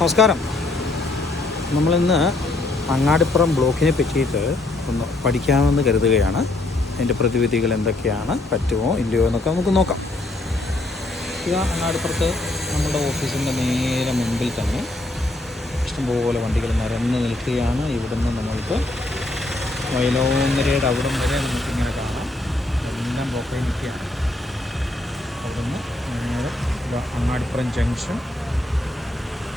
നമസ്കാരം. നമ്മളിന്ന് അങ്ങാടിപ്പുറം ബ്ലോക്കിനെ പറ്റിയിട്ട് ഒന്ന് പഠിക്കാമെന്ന് കരുതുകയാണ്. അതിൻ്റെ പ്രതിവിധികൾ എന്തൊക്കെയാണ്, പറ്റുമോ ഇല്ലയോ എന്നൊക്കെ നമുക്ക് നോക്കാം. ഇത് അങ്ങാടിപ്പുറത്ത് നമ്മുടെ ഓഫീസിൻ്റെ നേരെ മുൻപിൽ തന്നെ ഇഷ്ടംപോലെ വണ്ടികൾ നിരന്ന് നിൽക്കുകയാണ്. ഇവിടുന്ന് നമ്മൾക്ക് വയലോങ്ങരയുടെ അവിടം വരെ നമുക്കിങ്ങനെ കാണാം. എല്ലാം ബ്ലോക്കായി നിൽക്കുകയാണ്. അവിടുന്ന് നേരെ അങ്ങാടിപ്പുറം ജംഗ്ഷൻ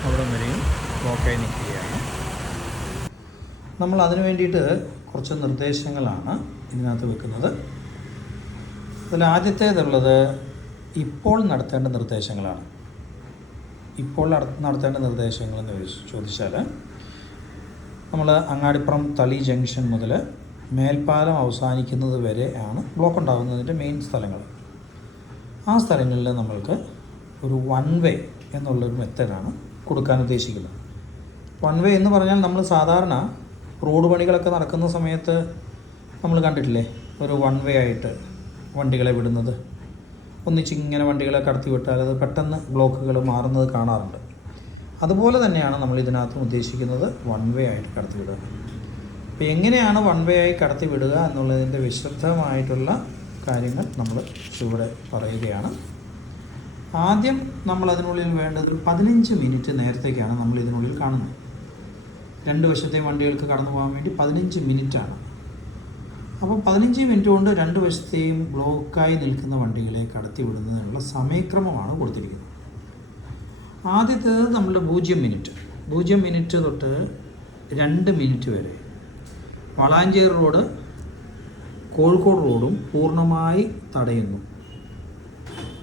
അവിടെ വരെയും ബ്ലോക്കായി നിൽക്കുകയാണ്. നമ്മൾ അതിനു വേണ്ടിയിട്ട് കുറച്ച് നിർദ്ദേശങ്ങളാണ് ഇതിനകത്ത് വെക്കുന്നത്. അതിൽ ആദ്യത്തേതുള്ളത് ഇപ്പോൾ നടത്തേണ്ട നിർദ്ദേശങ്ങളാണ്. ഇപ്പോൾ നടത്തേണ്ട നിർദ്ദേശങ്ങളെന്ന് ചോദിച്ചാൽ, നമ്മൾ അങ്ങാടിപ്പുറം തളി ജംഗ്ഷൻ മുതൽ മേൽപ്പാലം അവസാനിക്കുന്നത് വരെ ആണ് ബ്ലോക്ക് ഉണ്ടാകുന്നതിൻ്റെ മെയിൻ സ്ഥലങ്ങൾ. ആ സ്ഥലങ്ങളിൽ നമ്മൾക്ക് ഒരു വൺ വേ എന്നുള്ളൊരു മെത്തേഡാണ് കൊടുക്കാൻ ഉദ്ദേശിക്കുന്നത്. വൺ വേ എന്ന് പറഞ്ഞാൽ നമ്മൾ സാധാരണ റോഡ് പണികളൊക്കെ നടക്കുന്ന സമയത്ത് നമ്മൾ കണ്ടിട്ടില്ലേ, ഒരു വൺ വേ ആയിട്ട് വണ്ടികളെ വിടുന്നത്. ഒന്നിച്ചിങ്ങനെ വണ്ടികളെ കടത്തി വിട്ടാൽ അത് പെട്ടെന്ന് ബ്ലോക്കുകൾ മാറുന്നത് കാണാറുണ്ട്. അതുപോലെ തന്നെയാണ് നമ്മൾ ഇതിനകത്തും ഉദ്ദേശിക്കുന്നത്, വൺ വേ ആയിട്ട് കടത്തി വിടുക. അപ്പോൾ എങ്ങനെയാണ് വൺ വേ ആയി കടത്തി വിടുക എന്നുള്ളതിൻ്റെ വിശദമായിട്ടുള്ള കാര്യങ്ങൾ നമ്മൾ ഇവിടെ പറയുകയാണ്. ആദ്യം നമ്മൾ അതിനുള്ളിൽ വേണ്ടത് ഒരു 15 മിനിറ്റ് നേരത്തേക്കാണ് നമ്മൾ ഇതിനുള്ളിൽ കാണുന്നത്. രണ്ട് വശത്തെയും വണ്ടികൾക്ക് കടന്നു പോകാൻ വേണ്ടി 15 മിനിറ്റാണ്. അപ്പോൾ 15 മിനിറ്റ് കൊണ്ട് രണ്ട് വശത്തെയും ബ്ലോക്കായി നിൽക്കുന്ന വണ്ടികളെ കടത്തി വിടുന്നതിനുള്ള സമയക്രമമാണ് കൊടുത്തിരിക്കുന്നത്. ആദ്യത്തേത് നമ്മളുടെ 0 മിനിറ്റ് തൊട്ട് 2 മിനിറ്റ് വരെ വളാഞ്ചേരി റോഡ് കോഴിക്കോട് റോഡും പൂർണ്ണമായി തടയുന്നു.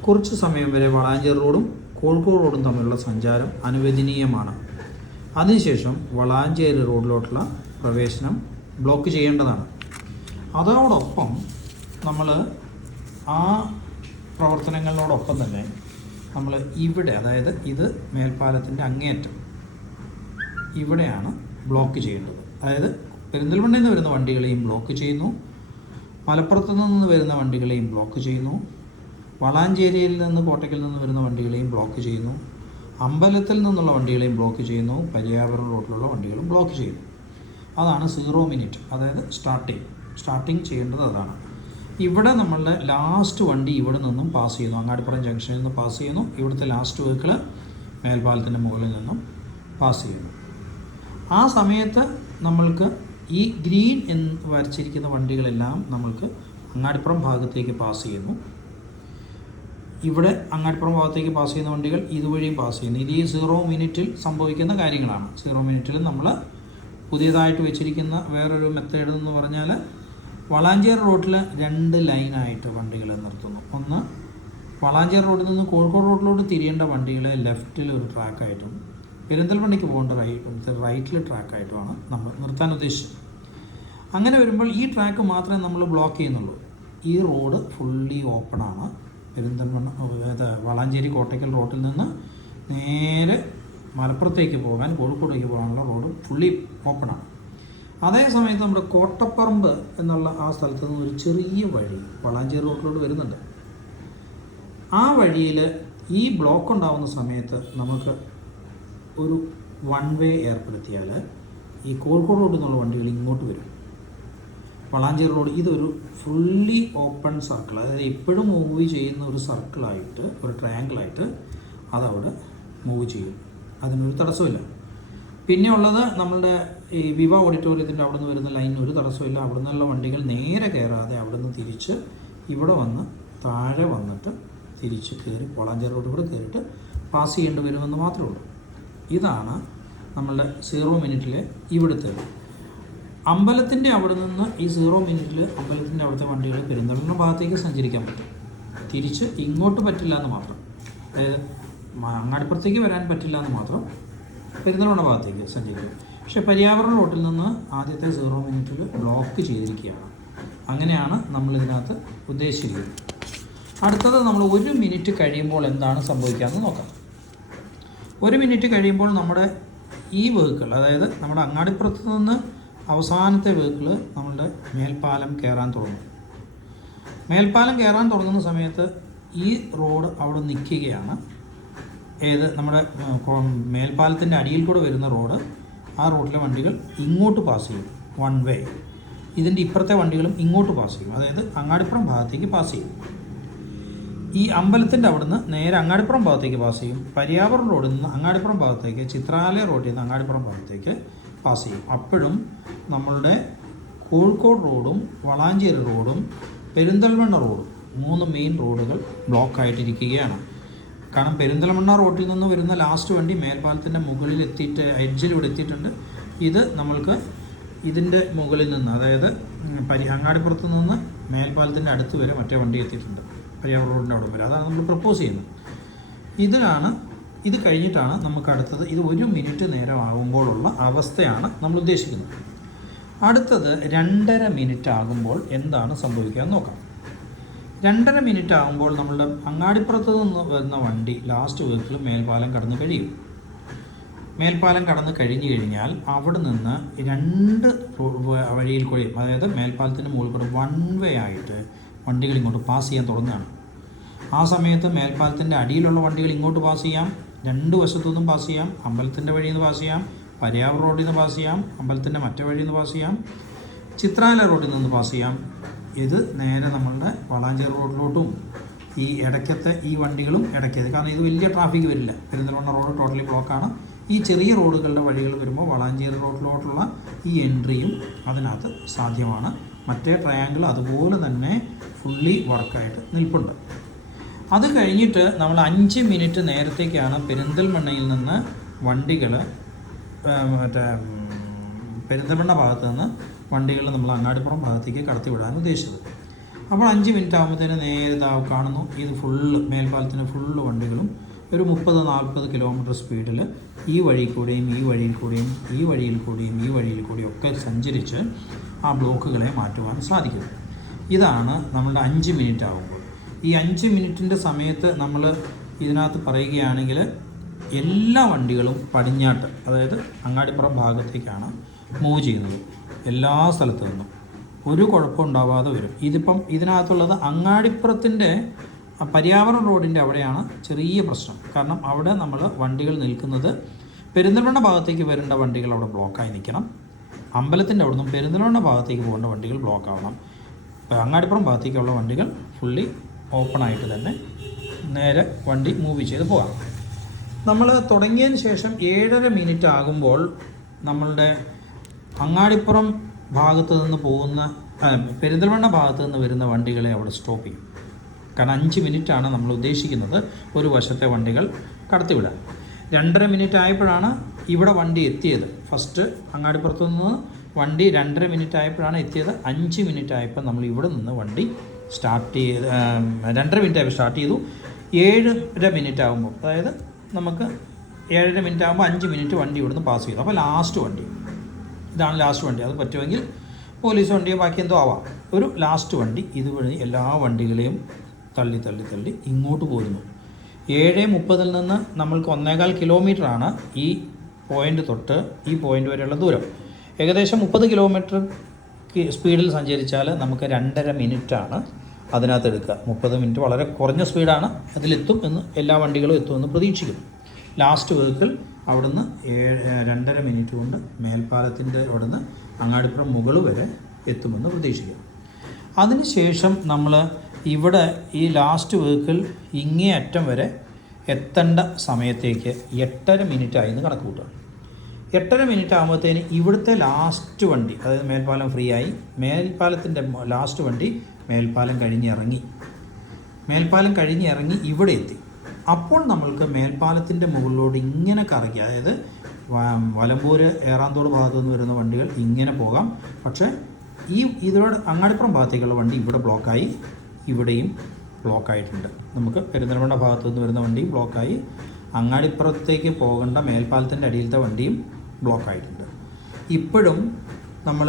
കുറച്ച് സമയം വരെ വളാഞ്ചേരി റോഡും കോഴിക്കോട് റോഡും തമ്മിലുള്ള സഞ്ചാരം അനുവദനീയമാണ്. അതിനുശേഷം വളാഞ്ചേരി റോഡിലോട്ടുള്ള പ്രവേശനം ബ്ലോക്ക് ചെയ്യേണ്ടതാണ്. അതോടൊപ്പം നമ്മൾ ആ പ്രവർത്തനങ്ങളോടൊപ്പം തന്നെ നമ്മൾ ഇവിടെ, അതായത് ഇത് മേൽപ്പാലത്തിൻ്റെ അങ്ങേയറ്റം ഇവിടെയാണ് ബ്ലോക്ക് ചെയ്യേണ്ടത്. അതായത് പെരിന്തൽമണ്ണയിൽ നിന്ന് വരുന്ന വണ്ടികളെയും ബ്ലോക്ക് ചെയ്യുന്നു, മലപ്പുറത്തു നിന്ന് വരുന്ന വണ്ടികളെയും ബ്ലോക്ക് ചെയ്യുന്നു, വളാഞ്ചേരിയിൽ നിന്ന് കോട്ടയ്ക്കൽ നിന്ന് വരുന്ന വണ്ടികളെയും ബ്ലോക്ക് ചെയ്യുന്നു, അമ്പലത്തിൽ നിന്നുള്ള വണ്ടികളെയും ബ്ലോക്ക് ചെയ്യുന്നു, പരിയാപുരം റോഡിലുള്ള വണ്ടികളും ബ്ലോക്ക് ചെയ്യുന്നു. അതാണ് 0 മിനിറ്റ്, അതായത് സ്റ്റാർട്ടിങ് ചെയ്യേണ്ടത് അതാണ്. ഇവിടെ നമ്മളുടെ ലാസ്റ്റ് വണ്ടി ഇവിടെ നിന്നും പാസ് ചെയ്യുന്നു, അങ്ങാടിപ്പുറം ജംഗ്ഷനിൽ നിന്ന് പാസ് ചെയ്യുന്നു. ഇവിടുത്തെ ലാസ്റ്റ് വെഹിക്കിൾ മേൽപ്പാലത്തിൻ്റെ മുകളിൽ നിന്നും പാസ് ചെയ്യുന്നു. ആ സമയത്ത് നമ്മൾക്ക് ഈ ഗ്രീൻ എന്ന് വരച്ചിരിക്കുന്ന വണ്ടികളെല്ലാം നമ്മൾക്ക് അങ്ങാടിപ്പുറം ഭാഗത്തേക്ക് പാസ് ചെയ്യുന്നു. ഇവിടെ അങ്ങാടിപ്പുറം ഭാഗത്തേക്ക് പാസ് ചെയ്യുന്ന വണ്ടികൾ ഇതുവഴിയും പാസ് ചെയ്യുന്നു. ഇത് ഈ 0 മിനിറ്റിൽ സംഭവിക്കുന്ന കാര്യങ്ങളാണ്. 0 മിനിറ്റിൽ നമ്മൾ പുതിയതായിട്ട് വെച്ചിരിക്കുന്ന വേറൊരു മെത്തേഡ് എന്ന് പറഞ്ഞാൽ, വളാഞ്ചേരി റോഡിൽ 2 ലൈനായിട്ട് വണ്ടികളെ നിർത്തുന്നു. ഒന്ന്, വളാഞ്ചേരി റോഡിൽ നിന്ന് കോഴിക്കോട് റോഡിലോട്ട് തിരിയേണ്ട വണ്ടികളെ ലെഫ്റ്റിൽ ഒരു ട്രാക്കായിട്ടും പെരിന്തൽമണ്ണയ്ക്ക് പോകേണ്ട റൈറ്റിൽ ട്രാക്കായിട്ടുമാണ് നമ്മൾ നിർത്താൻ ഉദ്ദേശിച്ചത്. അങ്ങനെ വരുമ്പോൾ ഈ ട്രാക്ക് മാത്രമേ നമ്മൾ ബ്ലോക്ക് ചെയ്യുന്നുള്ളൂ. ഈ റോഡ് ഫുള്ളി ഓപ്പണാണ്. പെരിന്തൽമണ്ണ വളാഞ്ചേരി കോട്ടയ്ക്കൽ റോഡിൽ നിന്ന് നേരെ മലപ്പുറത്തേക്ക് പോകാൻ, കോഴിക്കോടേക്ക് പോകാനുള്ള റോഡ് ഫുള്ളി ഓപ്പണാണ്. അതേ സമയത്ത് നമ്മുടെ കോട്ടപ്പറമ്പ് എന്നുള്ള ആ സ്ഥലത്ത് നിന്ന് ഒരു ചെറിയ വഴി വളാഞ്ചേരി റോഡിലോട്ട് വരുന്നുണ്ട്. ആ വഴിയിൽ ഈ ബ്ലോക്ക് ഉണ്ടാകുന്ന സമയത്ത് നമുക്ക് ഒരു വൺ വേ ഏർപ്പെടുത്തിയാൽ ഈ കോഴിക്കോട് റോഡിൽ നിന്നുള്ള വണ്ടികൾ ഇങ്ങോട്ട് വരും. വളാഞ്ചേരി റോഡ് ഇതൊരു ഫുള്ളി ഓപ്പൺ സർക്കിൾ, അതായത് എപ്പോഴും മൂവ് ചെയ്യുന്ന ഒരു സർക്കിളായിട്ട്, ഒരു ട്രയാങ്കിളായിട്ട് അതവിടെ മൂവ് ചെയ്യും. അതിനൊരു തടസ്സമില്ല. പിന്നെ ഉള്ളത് നമ്മളുടെ ഈ വിവ ഓഡിറ്റോറിയത്തിൻ്റെ അവിടെ നിന്ന് വരുന്ന ലൈനിന് ഒരു തടസ്സമില്ല. അവിടെ നിന്നുള്ള വണ്ടികൾ നേരെ കയറാതെ അവിടെ നിന്ന് തിരിച്ച് ഇവിടെ വന്ന് താഴെ വന്നിട്ട് തിരിച്ച് കയറി വളാഞ്ചേരി റോഡ് കൂടെ കയറിയിട്ട് പാസ് ചെയ്യേണ്ടി വരുമെന്ന് മാത്രമേ ഉള്ളൂ. ഇതാണ് നമ്മളുടെ 0 മിനിറ്റിലെ ഇവിടുത്തെ. അമ്പലത്തിൻ്റെ അവിടെ നിന്ന് ഈ 0 മിനിറ്റിൽ അമ്പലത്തിൻ്റെ അവിടുത്തെ വണ്ടികൾ പെരിന്തൽമണ്ണ ഭാഗത്തേക്ക് സഞ്ചരിക്കാൻ പറ്റും. തിരിച്ച് ഇങ്ങോട്ട് പറ്റില്ല എന്ന് മാത്രം, അതായത് അങ്ങാടിപ്പുറത്തേക്ക് വരാൻ പറ്റില്ല എന്ന് മാത്രം പെരിന്തൽമണ്ണ ഭാഗത്തേക്ക് സഞ്ചരിക്കും. പക്ഷേ പരിയാപുരം റോഡിൽ നിന്ന് ആദ്യത്തെ 0 മിനിറ്റിൽ ബ്ലോക്ക് ചെയ്തിരിക്കുകയാണ്. അങ്ങനെയാണ് നമ്മളിതിനകത്ത് ഉദ്ദേശിക്കുന്നത്. അടുത്തത് നമ്മൾ 1 മിനിറ്റ് കഴിയുമ്പോൾ എന്താണ് സംഭവിക്കാമെന്ന് നോക്കാം. 1 മിനിറ്റ് കഴിയുമ്പോൾ നമ്മുടെ ഈ വെഹിക്കിൾ, അതായത് നമ്മുടെ അങ്ങാടിപ്പുറത്ത് നിന്ന് അവസാനത്തെ വെഹിക്കിൾ നമ്മളുടെ മേൽപ്പാലം കയറാൻ തുടങ്ങും. മേൽപ്പാലം കയറാൻ തുടങ്ങുന്ന സമയത്ത് ഈ റോഡ് അവിടെ നിൽക്കുകയാണ്. നമ്മുടെ മേൽപ്പാലത്തിൻ്റെ അടിയിൽ കൂടെ വരുന്ന റോഡ്, ആ റോഡിലെ വണ്ടികൾ ഇങ്ങോട്ട് പാസ് ചെയ്യും, വൺ വേ. ഇതിൻ്റെ ഇപ്പുറത്തെ വണ്ടികളും ഇങ്ങോട്ട് പാസ് ചെയ്യും, അതായത് അങ്ങാടിപ്പുറം ഭാഗത്തേക്ക് പാസ് ചെയ്യും. ഈ അമ്പലത്തിൻ്റെ അവിടുന്ന് നേരെ അങ്ങാടിപ്പുറം ഭാഗത്തേക്ക് പാസ് ചെയ്യും. പരിയാവർ റോഡിൽ നിന്ന് അങ്ങാടിപ്പുറം ഭാഗത്തേക്ക്, ചിത്രാലയ റോഡിൽ നിന്ന് അങ്ങാടിപ്പുറം ഭാഗത്തേക്ക് പാസ് ചെയ്യും. അപ്പോഴും നമ്മളുടെ കോഴിക്കോട് റോഡും വളാഞ്ചേരി റോഡും പെരിന്തൽമണ്ണ റോഡും 3 മെയിൻ റോഡുകൾ ബ്ലോക്കായിട്ടിരിക്കുകയാണ്. കാരണം പെരിന്തൽമണ്ണ റോഡിൽ നിന്ന് വരുന്ന ലാസ്റ്റ് വണ്ടി മേൽപ്പാലത്തിൻ്റെ മുകളിൽ എത്തിയിട്ട് എഡ്ജിലൂടെ എത്തിയിട്ടുണ്ട്. ഇത് നമ്മൾക്ക് ഇതിൻ്റെ മുകളിൽ നിന്ന്, അതായത് അങ്ങാടിപ്പുറത്ത് നിന്ന് മേൽപ്പാലത്തിൻ്റെ അടുത്ത് വരെ മറ്റേ വണ്ടി എത്തിയിട്ടുണ്ട്, പരിയാവർ റോഡിൻ്റെ അവിടെ വരെ. അതാണ് നമ്മൾ പ്രപ്പോസ് ചെയ്യുന്നത്. ഇത് കഴിഞ്ഞിട്ടാണ് നമുക്ക് അടുത്തത്. ഇത് 1 മിനിറ്റ് നേരം ആകുമ്പോഴുള്ള അവസ്ഥയാണ് നമ്മൾ ഉദ്ദേശിക്കുന്നത്. അടുത്തത് 2.5 മിനിറ്റ് ആകുമ്പോൾ എന്താണ് സംഭവിക്കുക എന്ന് നോക്കാം. 2.5 മിനിറ്റ് ആകുമ്പോൾ നമ്മളുടെ അങ്ങാടിപ്പുറത്ത് നിന്ന് വരുന്ന വണ്ടി ലാസ്റ്റ് വെഹിക്കിൾ മേൽപ്പാലം കടന്ന് കഴിയും. മേൽപ്പാലം കടന്ന് കഴിഞ്ഞു കഴിഞ്ഞാൽ അവിടെ നിന്ന് 2 വഴിയിൽ കൂടി, അതായത് മേൽപ്പാലത്തിൻ്റെ മുകളിൽ കൂടെ 1 വേ ആയിട്ട് വണ്ടികൾ ഇങ്ങോട്ട് പാസ് ചെയ്യാൻ തുടങ്ങുകയാണ്. ആ സമയത്ത് മേൽപ്പാലത്തിൻ്റെ അടിയിലുള്ള വണ്ടികൾ ഇങ്ങോട്ട് പാസ് ചെയ്യാം, 2 വശത്തുനിന്നും പാസ് ചെയ്യാം. അമ്പലത്തിൻ്റെ വഴിയിൽ നിന്ന് പാസ് ചെയ്യാം, പരിയാവർ റോഡിൽ നിന്ന് പാസ് ചെയ്യാം, അമ്പലത്തിൻ്റെ മറ്റേ വഴിയിൽ നിന്ന് പാസ് ചെയ്യാം, ചിത്രാലയ റോഡിൽ നിന്ന് പാസ് ചെയ്യാം. ഇത് നേരെ നമ്മളുടെ വളാഞ്ചേരി റോഡിലോട്ടും ഈ ഇടയ്ക്കത്തെ ഈ വണ്ടികളും ഇടയ്ക്കത്, കാരണം ഇത് വലിയ ട്രാഫിക് വരില്ല. പെരിന്തൽമണ്ണ റോഡ് ടോട്ടലി ബ്ലോക്കാണ്. ഈ ചെറിയ റോഡുകളുടെ വഴികൾ വരുമ്പോൾ വളാഞ്ചേരി റോഡിലോട്ടുള്ള ഈ എൻട്രിയും അതിനകത്ത് സാധ്യമാണ്. മറ്റേ ട്രയാങ്കിൾ അതുപോലെ തന്നെ ഫുള്ളി വർക്കായിട്ട് നിൽപ്പുണ്ട്. അത് കഴിഞ്ഞിട്ട് നമ്മൾ 5 മിനിറ്റ് നേരത്തേക്കാണ് പെരിന്തൽമണ്ണയിൽ നിന്ന് വണ്ടികൾ പെരിന്തൽമണ്ണ ഭാഗത്ത് നിന്ന് വണ്ടികൾ നമ്മൾ അങ്ങാടിപ്പുറം ഭാഗത്തേക്ക് കടത്തി വിടാൻ ഉദ്ദേശിച്ചത്. അപ്പോൾ 5 മിനിറ്റ് ആകുമ്പോഴത്തേന് നേരെ കാണുന്നു ഇത് ഫുള്ള് മേൽപ്പാലത്തിന് ഫുള്ള് വണ്ടികളും ഒരു 30-40 കിലോമീറ്റർ സ്പീഡിൽ ഈ വഴിയിൽ കൂടെയും ഈ വഴിയിൽ കൂടെയും ഈ വഴിയിൽ കൂടെയും ഈ വഴിയിൽ കൂടെയും ഒക്കെ സഞ്ചരിച്ച് ആ ബ്ലോക്കുകളെ മാറ്റുവാൻ സാധിക്കും. ഇതാണ് നമ്മളുടെ 5 മിനിറ്റ് ആകുമ്പോൾ. ഈ 5 മിനിറ്റിൻ്റെ സമയത്ത് നമ്മൾ ഇതിനകത്ത് പറയുകയാണെങ്കിൽ എല്ലാ വണ്ടികളും പടിഞ്ഞാട്ട്, അതായത് അങ്ങാടിപ്പുറം ഭാഗത്തേക്കാണ് മൂവ് ചെയ്യുന്നത്. എല്ലാ സ്ഥലത്തു നിന്നും ഒരു കുഴപ്പമുണ്ടാവാതെ വരും. ഇതിനകത്തുള്ളത് അങ്ങാടിപ്പുറത്തിൻ്റെ പരിയാവരം റോഡിൻ്റെ അവിടെയാണ് ചെറിയ പ്രശ്നം. കാരണം അവിടെ നമ്മൾ വണ്ടികൾ നിൽക്കുന്നത്, പെരിന്തൽമണ്ണ ഭാഗത്തേക്ക് വരേണ്ട വണ്ടികൾ അവിടെ ബ്ലോക്കായി നിൽക്കണം. അമ്പലത്തിൻ്റെ അവിടെ നിന്നും പെരിന്തൽമണ്ണ ഭാഗത്തേക്ക് പോകേണ്ട വണ്ടികൾ ബ്ലോക്ക് ആവണം. അങ്ങാടിപ്പുറം ഭാഗത്തേക്കുള്ള വണ്ടികൾ ഫുള്ളി ഓപ്പണായിട്ട് തന്നെ നേരെ വണ്ടി മൂവ് ചെയ്ത് പോകാം. നമ്മൾ തുടങ്ങിയതിന് ശേഷം 7.5 മിനിറ്റ് ആകുമ്പോൾ നമ്മളുടെ അങ്ങാടിപ്പുറം ഭാഗത്ത് നിന്ന് പോകുന്ന പെരിന്തൽമണ്ണ ഭാഗത്ത് നിന്ന് വരുന്ന വണ്ടികളെ അവിടെ സ്റ്റോപ്പ് ചെയ്യും. കാരണം 5 മിനിറ്റാണ് നമ്മൾ ഉദ്ദേശിക്കുന്നത് ഒരു വശത്തെ വണ്ടികൾ കടത്തിവിടാൻ. 2.5 മിനിറ്റ് ആയപ്പോഴാണ് ഇവിടെ വണ്ടി എത്തിയത്. ഫസ്റ്റ് അങ്ങാടിപ്പുറത്ത് നിന്ന് വണ്ടി 2.5 മിനിറ്റ് ആയപ്പോഴാണ് എത്തിയത്. 5 മിനിറ്റ് ആയപ്പോൾ നമ്മൾ ഇവിടെ നിന്ന് വണ്ടി സ്റ്റാർട്ട് ചെയ്ത് 2.5 മിനിറ്റ് ആയപ്പോൾ സ്റ്റാർട്ട് ചെയ്തു. 7.5 മിനിറ്റ് ആകുമ്പോൾ, അതായത് നമുക്ക് 7.5 മിനിറ്റ് ആകുമ്പോൾ 5 മിനിറ്റ് വണ്ടി ഇവിടുന്ന് പാസ് ചെയ്തു. അപ്പോൾ ലാസ്റ്റ് വണ്ടി ഇതാണ് ലാസ്റ്റ് വണ്ടി. അത് പറ്റുമെങ്കിൽ പോലീസ് വണ്ടിയോ ബാക്കി എന്തോ ആവാം. ഒരു ലാസ്റ്റ് വണ്ടി ഇതുവഴി എല്ലാ വണ്ടികളെയും തള്ളി തള്ളി തള്ളി ഇങ്ങോട്ട് പോരുന്നു. 7:30 നിന്ന് നമ്മൾക്ക് 1.25 കിലോമീറ്ററാണ് ഈ പോയിൻ്റ് തൊട്ട് ഈ പോയിൻ്റ് വരെയുള്ള ദൂരം. ഏകദേശം 30 കിലോമീറ്റർ സ്പീഡിൽ സഞ്ചരിച്ചാൽ നമുക്ക് 2.5 മിനിറ്റാണ് അതിനകത്ത് എടുക്കുക. 30 മിനിറ്റ് വളരെ കുറഞ്ഞ സ്പീഡാണ്. അതിലെത്തും എന്ന് എല്ലാ വണ്ടികളും എത്തുമെന്ന് പ്രതീക്ഷിക്കുന്നു. ലാസ്റ്റ് വെഹിക്കിൾ അവിടുന്ന് 2.5 മിനിറ്റ് കൊണ്ട് മേൽപ്പാലത്തിൻ്റെ അവിടുന്ന് അങ്ങാടിപ്പുറം മുകൾ വരെ എത്തുമെന്ന് പ്രതീക്ഷിക്കാം. അതിനുശേഷം നമ്മൾ ഇവിടെ ഈ ലാസ്റ്റ് വെഹിക്കിൾ ഇങ്ങേ അറ്റം വരെ എത്തേണ്ട സമയത്തേക്ക് 8.5 മിനിറ്റ് ആയി എന്ന് കണക്ക് കൂട്ടുക. 8.5 മിനിറ്റ് ആകുമ്പോഴത്തേന് ഇവിടുത്തെ ലാസ്റ്റ് വണ്ടി, അതായത് മേൽപ്പാലം ഫ്രീ ആയി, മേൽപ്പാലത്തിൻ്റെ ലാസ്റ്റ് വണ്ടി മേൽപ്പാലം കഴിഞ്ഞിറങ്ങി ഇവിടെ എത്തി. അപ്പോൾ നമ്മൾക്ക് മേൽപ്പാലത്തിൻ്റെ മുകളിലോട്ട് ഇങ്ങനെ കറക്കി, അതായത് വലമ്പൂർ ഏറാന്തോട് ഭാഗത്തു നിന്ന് വരുന്ന വണ്ടികൾ ഇങ്ങനെ പോകാം. പക്ഷേ ഇതിലൂടെ അങ്ങാടിപ്പുറം ഭാഗത്തേക്കുള്ള വണ്ടി ഇവിടെ ബ്ലോക്കായി, ഇവിടെയും ബ്ലോക്കായിട്ടുണ്ട്. നമുക്ക് പെരിന്തൽമണ്ണ ഭാഗത്തു നിന്ന് വരുന്ന വണ്ടിയും ബ്ലോക്കായി, അങ്ങാടിപ്പുറത്തേക്ക് പോകേണ്ട മേൽപ്പാലത്തിൻ്റെ അടിയിലത്തെ വണ്ടിയും ബ്ലോക്കായിട്ടുണ്ട്. ഇപ്പോഴും നമ്മൾ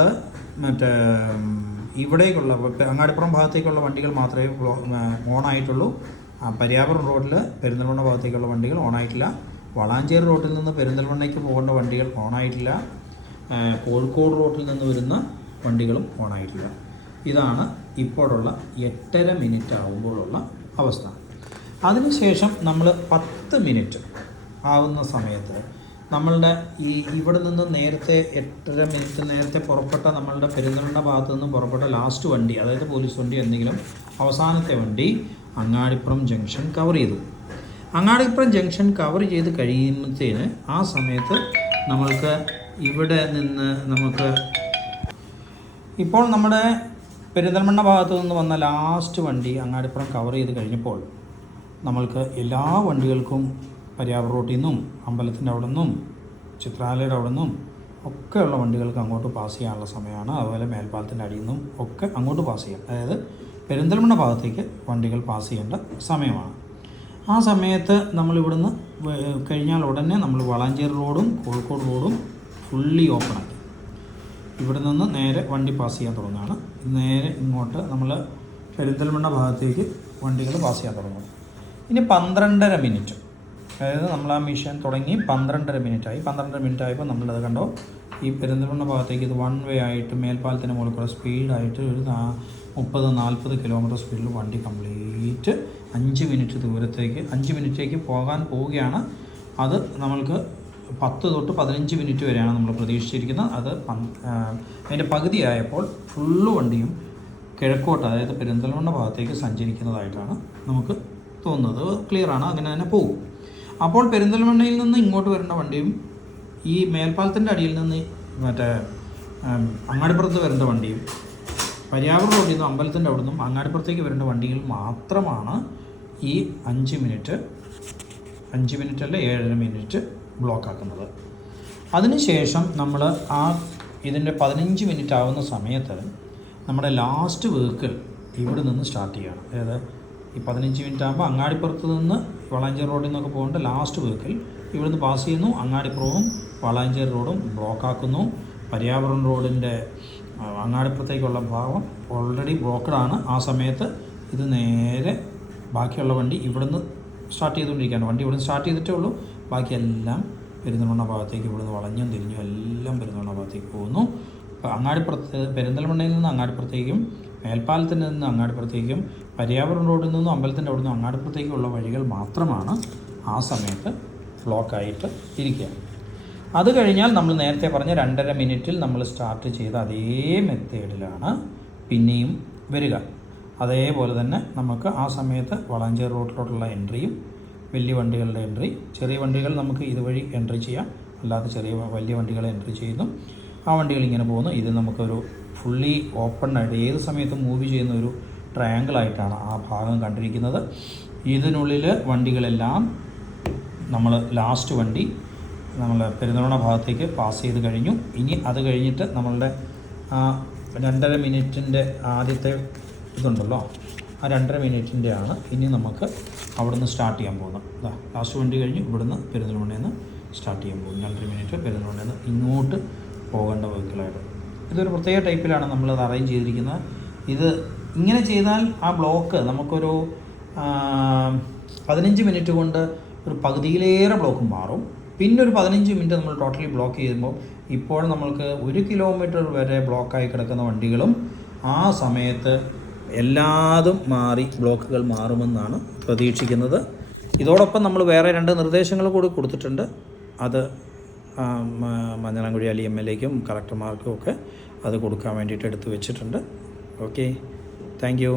ഇവിടേക്കുള്ള അങ്ങാടിപ്പുറം ഭാഗത്തേക്കുള്ള വണ്ടികൾ മാത്രമേ ഓണായിട്ടുള്ളൂ. പരിയാവരം റോഡിൽ പെരിന്തൽമണ്ണ ഭാഗത്തേക്കുള്ള വണ്ടികൾ ഓണായിട്ടില്ല. വളാഞ്ചേരി റോഡിൽ നിന്ന് പെരിന്തൽമണ്ണയ്ക്ക് പോകേണ്ട വണ്ടികൾ ഓണായിട്ടില്ല. കോഴിക്കോട് റോഡിൽ നിന്ന് വരുന്ന വണ്ടികളും ഓണായിട്ടില്ല. ഇതാണ് ഇപ്പോഴുള്ള 8.5 മിനിറ്റ് ആകുമ്പോഴുള്ള അവസ്ഥ. അതിനുശേഷം നമ്മൾ 10 മിനിറ്റ് ആവുന്ന സമയത്ത് നമ്മളുടെ ഇവിടെ നിന്ന് നേരത്തെ 8:30 മിനിറ്റ് നേരത്തെ പുറപ്പെട്ട നമ്മളുടെ പെരിന്തൽമണ്ണ ഭാഗത്തു നിന്ന് പുറപ്പെട്ട ലാസ്റ്റ് വണ്ടി, അതായത് പോലീസ് വണ്ടി എന്തെങ്കിലും അവസാനത്തെ വണ്ടി അങ്ങാടിപ്പുറം ജംഗ്ഷൻ കവർ ചെയ്തു. അങ്ങാടിപ്പുറം ജംഗ്ഷൻ കവർ ചെയ്ത് കഴിയുമ്പോഴത്തേന് ആ സമയത്ത് നമ്മൾക്ക് ഇവിടെ നിന്ന് ഇപ്പോൾ നമ്മുടെ പെരിന്തൽമണ്ണ ഭാഗത്തു നിന്ന് വന്ന ലാസ്റ്റ് വണ്ടി അങ്ങാടിപ്പുറം കവർ ചെയ്ത് കഴിഞ്ഞപ്പോൾ നമ്മൾക്ക് എല്ലാ വണ്ടികൾക്കും പര്യാവൂർ റോട്ടിൽ നിന്നും അമ്പലത്തിൻ്റെ അവിടെ നിന്നും ചിത്രാലയുടെ അവിടെ നിന്നും ഒക്കെയുള്ള വണ്ടികൾക്ക് അങ്ങോട്ട് പാസ് ചെയ്യാനുള്ള സമയമാണ്. അതുപോലെ മേൽപ്പാലത്തിൻ്റെ അടിയിൽ നിന്നും ഒക്കെ അങ്ങോട്ട് പാസ് ചെയ്യാം. അതായത് പെരിന്തൽമണ്ണ ഭാഗത്തേക്ക് വണ്ടികൾ പാസ് ചെയ്യേണ്ട സമയമാണ്. ആ സമയത്ത് നമ്മളിവിടുന്ന് കഴിഞ്ഞാൽ ഉടനെ നമ്മൾ വളാഞ്ചേരി റോഡും കോഴിക്കോട് റോഡും ഫുള്ളി ഓപ്പണാക്കി ഇവിടെ നിന്ന് നേരെ വണ്ടി പാസ് ചെയ്യാൻ തുടങ്ങുകയാണ്. നേരെ ഇങ്ങോട്ട് നമ്മൾ പെരിന്തൽമണ്ണ ഭാഗത്തേക്ക് വണ്ടികൾ പാസ് ചെയ്യാൻ തുടങ്ങും. ഇനി 12:30 മിനിറ്റ്, അതായത് നമ്മൾ ആ മിഷൻ തുടങ്ങി 12:30 മിനിറ്റായി. 12:30 മിനിറ്റ് ആയപ്പോൾ നമ്മളത് കണ്ടോ, ഈ പെരിന്തൽമണ്ണ ഭാഗത്തേക്ക് ഇത് 1 വേ ആയിട്ട് മേൽപ്പാലത്തിന് മുകളിൽ കൂടെ സ്പീഡായിട്ട് ഒരു 30-40 കിലോമീറ്റർ സ്പീഡിൽ വണ്ടി കംപ്ലീറ്റ് 5 മിനിറ്റ് ദൂരത്തേക്ക് 5 മിനിറ്റേക്ക് പോകാൻ പോവുകയാണ്. അത് നമ്മൾക്ക് 10 തൊട്ട് 15 മിനിറ്റ് വരെയാണ് നമ്മൾ പ്രതീക്ഷിച്ചിരിക്കുന്നത്. അത് അതിൻ്റെ പകുതിയായപ്പോൾ ഫുള്ള് വണ്ടിയും കിഴക്കോട്ട്, അതായത് പെരിന്തൽമണ്ണ ഭാഗത്തേക്ക് സഞ്ചരിക്കുന്നതായിട്ടാണ് നമുക്ക് തോന്നുന്നത്. ക്ലിയറാണ്, അങ്ങനെ തന്നെ പോകും. അപ്പോൾ പെരിന്തൽമണ്ണയിൽ നിന്ന് ഇങ്ങോട്ട് വരേണ്ട വണ്ടിയും ഈ മേൽപ്പാലത്തിൻ്റെ അടിയിൽ നിന്ന് മറ്റേ അങ്ങാടിപ്പുറത്ത് വരേണ്ട വണ്ടിയും പര്യാവൂർ റോഡിൽ നിന്നും അമ്പലത്തിൻ്റെ അവിടെ നിന്നും അങ്ങാടിപ്പുറത്തേക്ക് വരേണ്ട വണ്ടികൾ മാത്രമാണ് ഈ 5 മിനിറ്റ് അല്ല 7.5 മിനിറ്റ് ബ്ലോക്കാക്കുന്നത്. അതിനുശേഷം നമ്മൾ ഇതിൻ്റെ 15 മിനിറ്റ് ആവുന്ന സമയത്ത് നമ്മുടെ ലാസ്റ്റ് വെഹിക്കിൾ ഇവിടെ നിന്ന് സ്റ്റാർട്ട് ചെയ്യണം. അതായത് ഈ 15 മിനിറ്റ് ആകുമ്പോൾ അങ്ങാടിപ്പുറത്ത് നിന്ന് വളാഞ്ചേരി റോഡിൽ നിന്നൊക്കെ പോകേണ്ട ലാസ്റ്റ് വെഹിക്കിൾ ഇവിടുന്ന് പാസ് ചെയ്യുന്നു. അങ്ങാടിപ്പുറവും വളാഞ്ചേരി റോഡും ബ്ലോക്കാക്കുന്നു. പര്യാവൂർ റോഡിൻ്റെ അങ്ങാടിപ്പുറത്തേക്കുള്ള ഭാഗം ഓൾറെഡി ബ്ലോക്കഡാണ്. ആ സമയത്ത് ഇത് നേരെ ബാക്കിയുള്ള വണ്ടി ഇവിടുന്ന് സ്റ്റാർട്ട് ചെയ്തുകൊണ്ടിരിക്കുകയാണ്. വണ്ടി ഇവിടുന്ന് സ്റ്റാർട്ട് ചെയ്തിട്ടേ ഉള്ളൂ. ബാക്കിയെല്ലാം പെരിന്തൽമണ്ണ ഭാഗത്തേക്ക് ഇവിടുന്ന് വളഞ്ഞും തിരിഞ്ഞും എല്ലാം പെരിന്തൽമണ്ണ ഭാഗത്തേക്ക് പോകുന്നു. അങ്ങാടിപ്പുറത്ത് പെരിന്തൽമണ്ണയിൽ നിന്ന് അങ്ങാടിപ്പുറത്തേക്കും മേൽപ്പാലത്തിൽ നിന്ന് അങ്ങാടിപ്പുറത്തേക്കും പര്യാവൂർ റോഡിൽ നിന്നും അമ്പലത്തിൻ്റെ അവിടെ നിന്നും അങ്ങാടിപ്പുറത്തേക്കുള്ള വഴികൾ മാത്രമാണ് ആ സമയത്ത് ബ്ലോക്കായിട്ട് ഇരിക്കുക. അത് കഴിഞ്ഞാൽ നമ്മൾ നേരത്തെ പറഞ്ഞ 2.5 മിനിറ്റിൽ നമ്മൾ സ്റ്റാർട്ട് ചെയ്ത അതേ മെത്തേഡിലാണ് പിന്നെയും വരിക. അതേപോലെ തന്നെ നമുക്ക് ആ സമയത്ത് വളാഞ്ചേരി റോഡിലോട്ടുള്ള എൻട്രിയും വലിയ വണ്ടികളുടെ എൻട്രി, ചെറിയ വണ്ടികൾ നമുക്ക് ഇതുവഴി എൻട്രി ചെയ്യാം, അല്ലാതെ വലിയ വണ്ടികളെ എൻട്രി ചെയ്യുന്നു. ആ വണ്ടികൾ ഇങ്ങനെ പോകുന്നു. ഇത് നമുക്കൊരു ഫുള്ളി ഓപ്പൺ ആയിട്ട് ഏത് സമയത്തും മൂവ് ചെയ്യുന്ന ഒരു ട്രയാങ്കിളായിട്ടാണ് ആ ഭാഗം കണ്ടിരിക്കുന്നത്. ഇതിനുള്ളിൽ വണ്ടികളെല്ലാം നമ്മൾ ലാസ്റ്റ് വണ്ടി നമ്മൾ പെരിന്തൽമണ്ണ ഭാഗത്തേക്ക് പാസ് ചെയ്ത് കഴിഞ്ഞു. ഇനി അത് കഴിഞ്ഞിട്ട് നമ്മളുടെ 2.5 മിനിറ്റിൻ്റെ ആദ്യത്തെ ഇതുണ്ടല്ലോ, ആ 2.5 മിനിറ്റിൻ്റെ ആണ് ഇനി നമുക്ക് അവിടുന്ന് സ്റ്റാർട്ട് ചെയ്യാൻ പോകുന്നത്. ലാസ്റ്റ് വണ്ടി കഴിഞ്ഞ് ഇവിടുന്ന് പെരിന്തൽമണ്ണയിൽ നിന്ന് സ്റ്റാർട്ട് ചെയ്യാൻ പോകും. 2.5 മിനിറ്റ് പെരിന്തൽമണ്ണയിൽ നിന്ന് ഇങ്ങോട്ട് പോകേണ്ട വെഹിക്കിളായിട്ട്. ഇതൊരു പ്രത്യേക ടൈപ്പിലാണ് നമ്മളത് അറേഞ്ച് ചെയ്തിരിക്കുന്നത്. ഇത് ഇങ്ങനെ ചെയ്താൽ ആ ബ്ലോക്ക് നമുക്കൊരു 15 മിനിറ്റ് കൊണ്ട് ഒരു പകുതിയിലേറെ ബ്ലോക്ക് മാറും. പിന്നെ ഒരു 15 മിനിറ്റ് നമ്മൾ ടോട്ടലി ബ്ലോക്ക് ചെയ്യുമ്പോൾ ഇപ്പോൾ നമ്മൾക്ക് 1 കിലോമീറ്റർ വരെ ബ്ലോക്കായി കിടക്കുന്ന വണ്ടികളും ആ സമയത്ത് എല്ലാതും മാറി ബ്ലോക്കുകൾ മാറുമെന്നാണ് പ്രതീക്ഷിക്കുന്നത്. ഇതോടൊപ്പം നമ്മൾ വേറെ 2 നിർദ്ദേശങ്ങൾ കൂടി കൊടുത്തിട്ടുണ്ട്. അത് മഞ്ഞളാംകുഴി അലി MLAക്കും കളക്ടർമാർക്കും ഒക്കെ അത് കൊടുക്കാൻ വേണ്ടിയിട്ട് എടുത്തു വെച്ചിട്ടുണ്ട്. Okay, thank you.